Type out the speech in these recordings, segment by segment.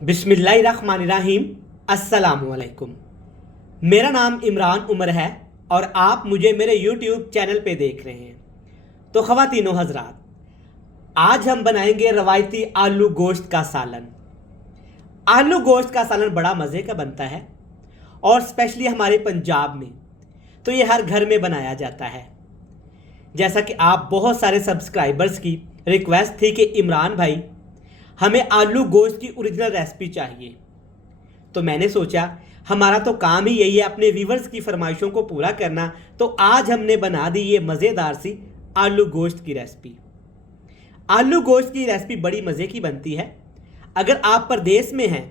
बिस्मिल्लाहिर्रहमानिर्रहीम। अस्सलामुअलैकुम। मेरा नाम इमरान उमर है और आप मुझे मेरे यूट्यूब चैनल पे देख रहे हैं। तो ख़वातीनो हज़रात, आज हम बनाएंगे रवायती आलू गोश्त का सालन। आलू गोश्त का सालन बड़ा मज़े का बनता है और स्पेशली हमारे पंजाब में तो ये हर घर में बनाया जाता है। जैसा कि आप बहुत सारे सब्सक्राइबर्स की रिक्वेस्ट थी कि इमरान भाई हमें आलू गोश्त की ओरिजिनल रेसिपी चाहिए, तो मैंने सोचा हमारा तो काम ही यही है अपने व्यूवर्स की फरमाइशों को पूरा करना। तो आज हमने बना दी ये मज़ेदार सी आलू गोश्त की रेसिपी। आलू गोश्त की रेसिपी बड़ी मज़े की बनती है। अगर आप परदेश में हैं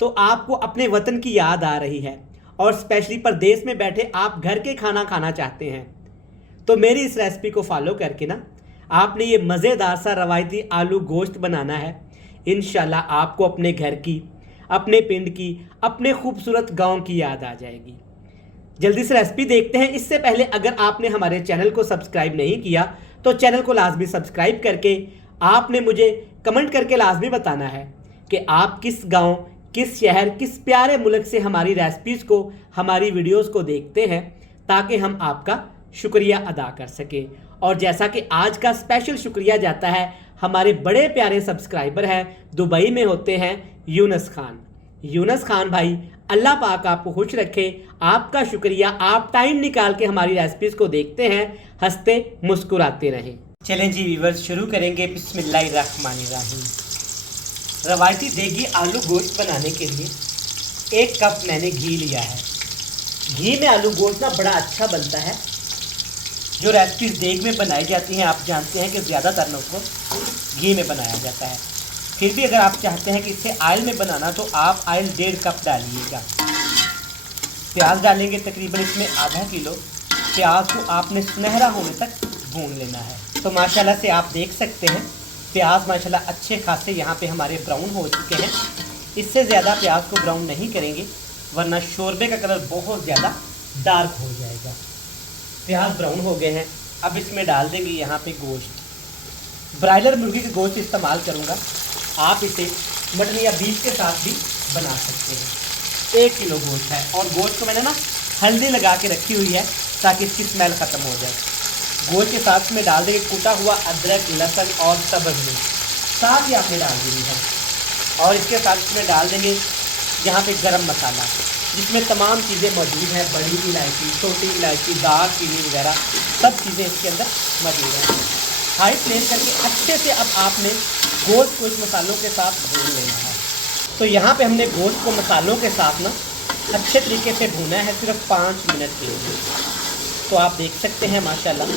तो आपको अपने वतन की याद आ रही है और स्पेशली परदेश में बैठे आप घर के खाना खाना चाहते हैं, तो मेरी इस रेसिपी को फॉलो करके ना आपने ये मज़ेदार सा रवायती आलू गोश्त बनाना है। इंशाल्लाह आपको अपने घर की, अपने पिंड की, अपने खूबसूरत गांव की याद आ जाएगी। जल्दी से रेसिपी देखते हैं। इससे पहले अगर आपने हमारे चैनल को सब्सक्राइब नहीं किया तो चैनल को लाजमी सब्सक्राइब करके आपने मुझे कमेंट करके लाजमी बताना है कि आप किस गांव, किस शहर, किस प्यारे मुल्क से हमारी रेसिपीज़ को, हमारी वीडियोज़ को देखते हैं, ताकि हम आपका शुक्रिया अदा कर सकें। और जैसा कि आज का स्पेशल शुक्रिया जाता है, हमारे बड़े प्यारे सब्सक्राइबर हैं, दुबई में होते हैं यूनस खान। यूनस खान भाई, अल्लाह पाक आपको खुश रखे। आपका शुक्रिया, आप टाइम निकाल के हमारी रेसिपीज़ को देखते हैं, हंसते मुस्कुराते रहें। चलें जी व्यूअर्स, शुरू करेंगे। बिस्मिल्लाहिर्रहमानिर्रहीम। रवायती देगी आलू गोश्त बनाने के लिए 1 कप मैंने घी लिया है। घी में आलू गोश्त ना बड़ा अच्छा बनता है। जो रेसिपीज़ देग में बनाई जाती हैं, आप जानते हैं कि ज़्यादातर लोग को घी में बनाया जाता है। फिर भी अगर आप चाहते हैं कि इसे ऑयल में बनाना तो आप ऑयल 1.5 कप डालिएगा। प्याज डालेंगे तकरीबन इसमें आधा किलो। प्याज को आपने सुनहरा होने तक भून लेना है। तो माशाल्लाह से आप देख सकते हैं प्याज माशाल्लाह अच्छे खासे यहाँ पे हमारे ब्राउन हो चुके हैं। इससे ज़्यादा प्याज को ब्राउन नहीं करेंगे वरना शोरबे का कलर बहुत ज़्यादा डार्क हो जाएगा। प्याज ब्राउन हो गए हैं। अब इसमें डाल देंगे यहाँ पे गोश्त। ब्रायलर मुर्गी के गोश्त इस्तेमाल करूँगा, आप इसे मटन या बीफ के साथ भी बना सकते हैं। 1 किलो गोश्त है और गोश्त को मैंने ना हल्दी लगा के रखी हुई है ताकि इसकी स्मेल ख़त्म हो जाए। गोश्त के साथ में डाल देंगे कूटा हुआ अदरक, लहसुन और सब्ज़ मिर्च, साथ ही आपने डाल देनी है। और इसके साथ इसमें डाल देंगे यहाँ पे गरम मसाला, जिसमें तमाम चीज़ें मौजूद हैं। बड़ी इलायची, छोटी इलायची, दालचीनी वगैरह सब चीज़ें इसके अंदर मौजूद हैं। हाई फ्लेम करके अच्छे से अब आपने गोश्त को इस मसालों के साथ भून लेना है। तो यहाँ पे हमने गोश्त को मसालों के साथ ना अच्छे तरीके से भूना है, सिर्फ 5 मिनट के लिए। तो आप देख सकते हैं माशाल्लाह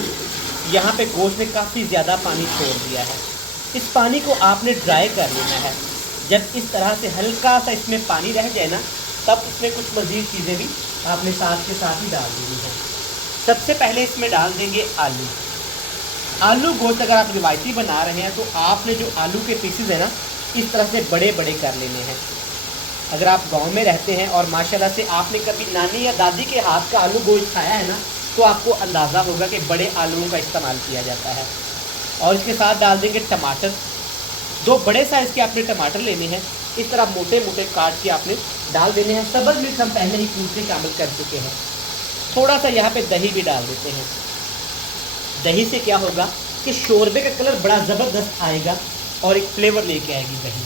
यहाँ पे गोश्त ने काफ़ी ज़्यादा पानी छोड़ दिया है। इस पानी को आपने ड्राई कर लेना है। जब इस तरह से हल्का सा इसमें पानी रह जाए ना, तब इसमें कुछ मज़ीद चीज़ें भी आपने साथ के साथ ही डाल देनी है। सबसे पहले इसमें डाल देंगे आलू। आलू गोश्त अगर आप रिवायती बना रहे हैं तो आपने जो आलू के पीसेस हैं ना, इस तरह से बड़े बड़े कर लेने हैं। अगर आप गांव में रहते हैं और माशाल्लाह से आपने कभी नानी या दादी के हाथ का आलू गोश्त खाया है ना, तो आपको अंदाज़ा होगा कि बड़े आलूओं का इस्तेमाल किया जाता है। और इसके साथ डाल देंगे टमाटर। 2 बड़े साइज़ के आपने टमाटर लेने हैं, इस तरह मोटे मोटे काट के आपने डाल देने हैं। सब्ज़ मिर्च हम पहले ही कूट के शामिल कर चुके हैं। थोड़ा सा यहाँ पे दही भी डाल देते हैं। दही से क्या होगा कि शोरबे का कलर बड़ा ज़बरदस्त आएगा और एक फ्लेवर लेके आएगी दही।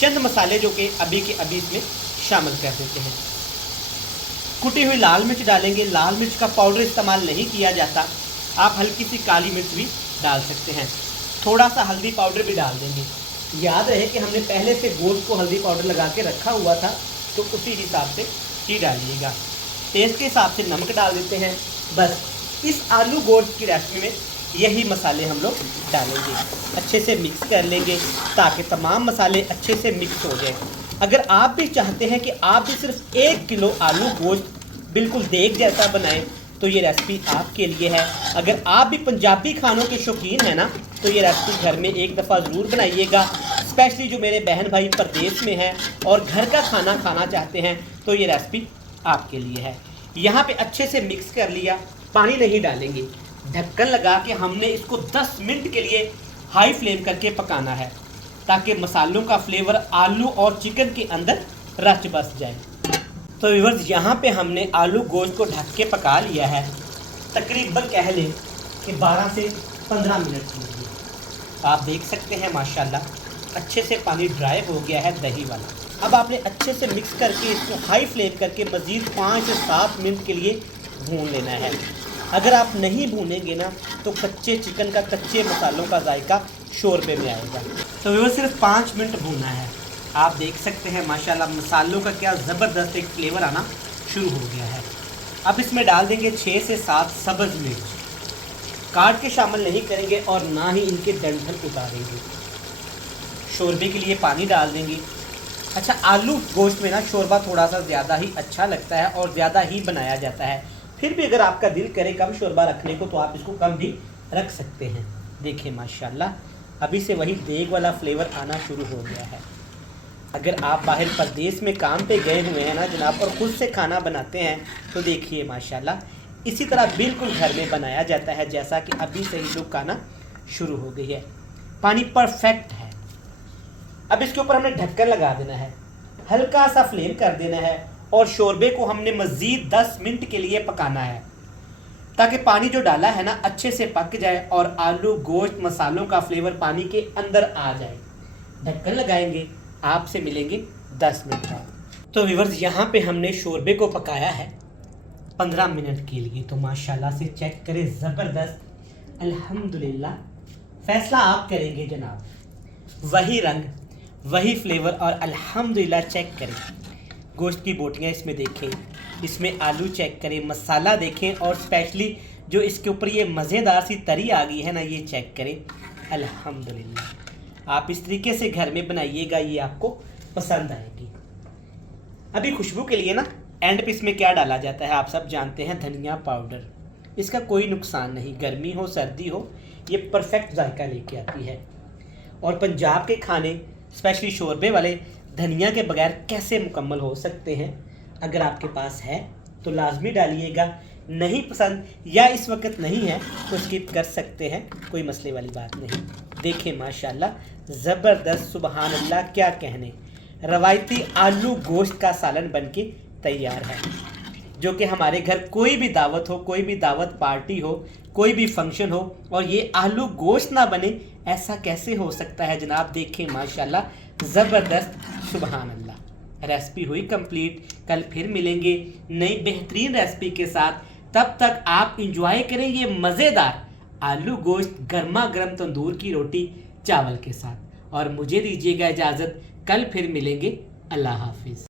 चंद मसाले जो कि अभी के अभी इसमें शामिल कर देते हैं। कुटी हुई लाल मिर्च डालेंगे। लाल मिर्च का पाउडर इस्तेमाल नहीं किया जाता, आप हल्की सी काली मिर्च भी डाल सकते हैं। थोड़ा सा हल्दी पाउडर भी डाल देंगे। याद रहे कि हमने पहले से गोश्त को हल्दी पाउडर लगा के रखा हुआ था, तो उसी हिसाब से ही डालिएगा। टेस्ट के हिसाब से नमक डाल देते हैं। बस इस आलू गोश्त की रेसिपी में यही मसाले हम लोग डालेंगे। अच्छे से मिक्स कर लेंगे ताकि तमाम मसाले अच्छे से मिक्स हो जाए। अगर आप भी चाहते हैं कि आप भी सिर्फ 1 किलो आलू गोश्त बिल्कुल देग जैसा बनाएं तो ये रेसिपी आपके लिए है। अगर आप भी पंजाबी खानों के शौकीन हैं ना, तो ये रेसिपी घर में एक दफ़ा ज़रूर बनाइएगा। स्पेशली जो मेरे बहन भाई परदेश में हैं और घर का खाना खाना चाहते हैं, तो ये रेसिपी आपके लिए है। यहाँ पे अच्छे से मिक्स कर लिया, पानी नहीं डालेंगे। ढक्कन लगा के हमने इसको 10 मिनट के लिए हाई फ्लेम करके पकाना है। ताकि मसालों का फ्लेवर आलू और चिकन के अंदर रच बस जाए। तो व्यूअर्स यहाँ पे हमने आलू गोश्त को ढक के पका लिया है, तकरीबन कह लें कि 12 से 15 मिनट के लिए। आप देख सकते हैं माशाल्लाह अच्छे से पानी ड्राई हो गया है दही वाला। अब आपने अच्छे से मिक्स करके इसको हाई फ्लेम करके मज़ीद 5 से 7 मिनट के लिए भून लेना है। अगर आप नहीं भूनेंगे ना तो कच्चे चिकन का, कच्चे मसालों का जायका शोरबे में आएगा। तो वो सिर्फ 5 मिनट भूनना है। आप देख सकते हैं माशाल्लाह मसालों का क्या ज़बरदस्त एक फ्लेवर आना शुरू हो गया है। अब इसमें डाल देंगे 6 से 7 सब्ज़ मिर्च, काट के शामिल नहीं करेंगे और ना ही इनके डंठल उतारेंगे। शोरबे के लिए पानी डाल देंगे। अच्छा, आलू गोश्त में ना शोरबा थोड़ा सा ज़्यादा ही अच्छा लगता है और ज़्यादा ही बनाया जाता है। फिर भी अगर आपका दिल करे कम शोरबा रखने को तो आप इसको कम भी रख सकते हैं। देखिए माशाल्लाह अभी से वही देग वाला फ्लेवर आना शुरू हो गया है। अगर आप बाहर प्रदेश में काम पे गए हुए हैं ना जनाब और ख़ुद से खाना बनाते हैं तो देखिए माशाल्लाह इसी तरह बिल्कुल घर में बनाया जाता है जैसा कि अभी से ही लुक आना शुरू हो गई है। पानी परफेक्ट है। अब इसके ऊपर हमने ढक्कन लगा देना है, हल्का सा फ्लेम कर देना है और शोरबे को हमने मज़ीद 10 मिनट के लिए पकाना है ताकि पानी जो डाला है ना अच्छे से पक जाए और आलू गोश्त मसालों का फ्लेवर पानी के अंदर आ जाए। ढक्कन लगाएंगे, आपसे मिलेंगे 10 मिनट बाद। तो व्यूअर्स यहाँ पे हमने शोरबे को पकाया है 15 मिनट के लिए। तो माशाल्लाह से चेक करें, ज़बरदस्त अल्हम्दुलिल्लाह। फैसला आप करेंगे जनाब। वही रंग, वही फ्लेवर और अल्हम्दुलिल्लाह चेक करें। गोश्त की बोटियाँ इसमें देखें, इसमें आलू चेक करें, मसाला देखें और स्पेशली जो इसके ऊपर ये मज़ेदार सी तरी आ गई है ना ये चेक करें। अल्हम्दुलिल्लाह आप इस तरीके से घर में बनाइएगा, ये आपको पसंद आएगी। अभी खुशबू के लिए ना एंड पे इसमें क्या डाला जाता है आप सब जानते हैं, धनिया पाउडर। इसका कोई नुकसान नहीं, गर्मी हो सर्दी हो ये परफेक्ट जायका लेके आती है। और पंजाब के खाने स्पेशली शोरबे वाले धनिया के बगैर कैसे मुकम्मल हो सकते हैं। अगर आपके पास है तो लाजमी डालिएगा, नहीं पसंद या इस वक्त नहीं है तो स्किप कर सकते हैं, कोई मसले वाली बात नहीं। देखें माशाल्लाह ज़बरदस्त, सुबहान अल्लाह क्या कहने, रवायती आलू गोश्त का सालन बनके तैयार है जो कि हमारे घर कोई भी दावत हो, कोई भी दावत पार्टी हो, कोई भी फंक्शन हो और ये आलू गोश्त ना बने, ऐसा कैसे हो सकता है जनाब। देखें माशाल्लाह ज़बरदस्त, सुबहान अल्लाह। रेसिपी हुई कंप्लीट। कल फिर मिलेंगे नई बेहतरीन रेसिपी के साथ। तब तक आप इंजॉय करें ये मज़ेदार आलू गोश्त गर्मा गर्म तंदूर की रोटी चावल के साथ और मुझे दीजिएगा इजाज़त। कल फिर मिलेंगे। अल्लाह हाफिज़।